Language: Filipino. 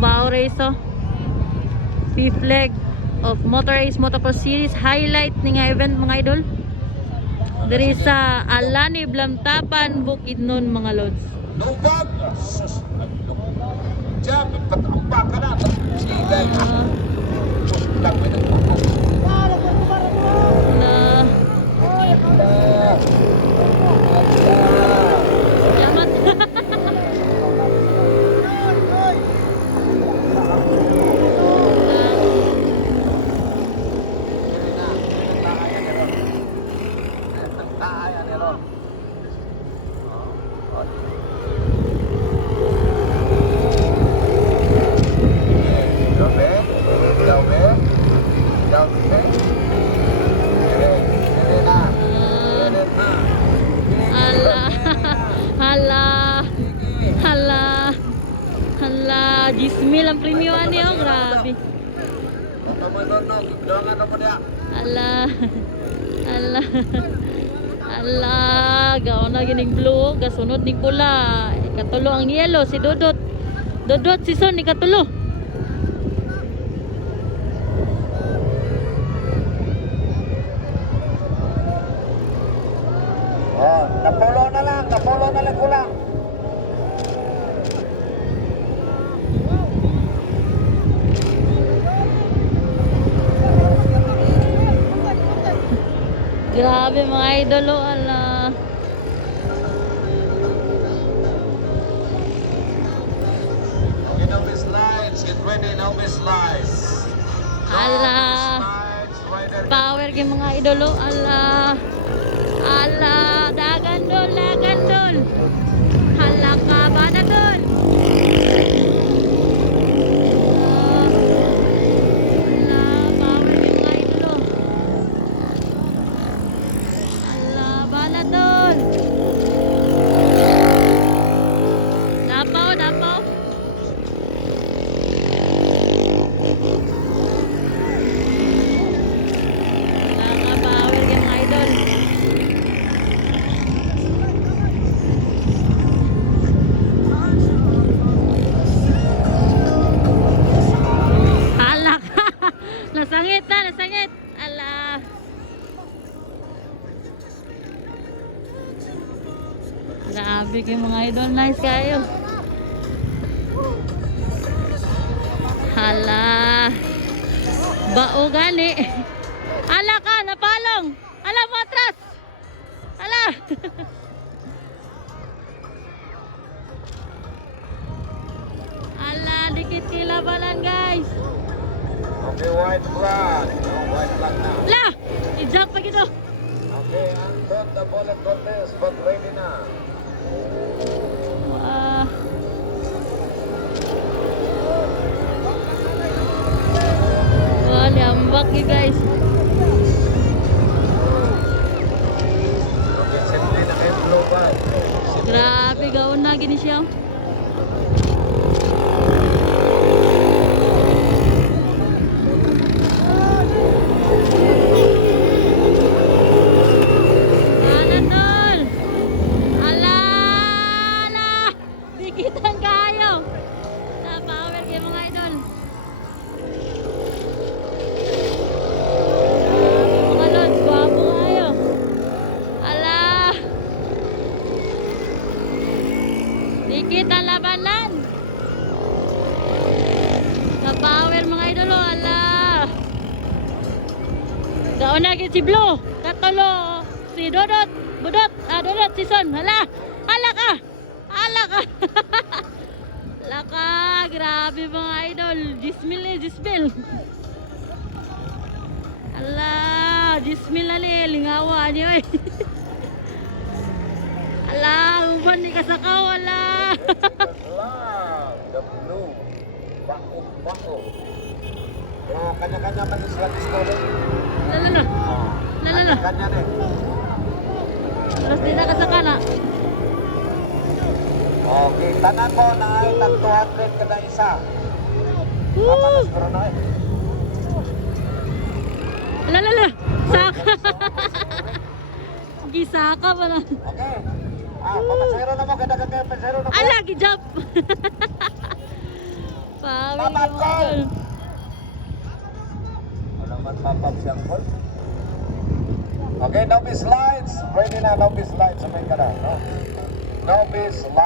Cubao race oh. Fifth leg of Motor Race Motocross Series. Highlight ni nga event mga idol. Diri sa Alani Blamtapan, Bukidnon mga lods. Lubag! Sus! Diyan, patambak ka na. Silay. Sus, dami ng mga. Na Salamat. Hala, 10,000 ang premiuman niyo, grabe. Hala, gaon na gining blue, gasunod ni pula. Ikatulo ang yellow, si Dodot. Dodot, si Son, ikatulo. Oh, napulo na lang kulang. Grabe mga idolo, ala. Get ready now, Miss Lights. Ala. Power kay mga idolo, ala. Ala, dagandol. Hala ka ba na dun? Dapaw. Nakaka-power yung idol. Halak. Nasangit. Ala. Grabe kayo mga idol. Nice kayo. Hala. Bao gani. Ala ka, napalong. Ala mo atras. Ala. Ala, dikit kilabalan guys. Okay, white flag. White flag now. La, i-jump pa gito. Okay, Anton, the bullet contest, but ready na. Liambak you guys. Okay, simple na kayo global. Grabe, gaon na gini siya. Dikitan kayo. Sa power kay mga idol. Mga lods, guwapo kayo. Ala. Dikit ang labanan. Sa power mga idol. Ala. Gaon na si Blue. Katulo. Si Dodot. Dodot si Son. Hala. Hala ka. Laka, grabe mga idol. 10,000. Ala, 10,000 na ni, lingawa niyo eh. Ala, uban ni kasakaw, ala. The blue. Bako. Oh, kanya-kanya man yung slot score. Lala. Kanya rin. Terus di na kasakana. Okay, tanan mo na ay tag 200 kada isa. Papanas ko na eh. Lala. Saka. Gisaka pa na. Okay. Papasero na mo, ganda kayo, pasero na mo. Ala, gijump. Pawi mga idol. Wala man papap siyang goal. Okay, novice lights. Ready na, novice lights. Sabay ka na, no? Novice lights.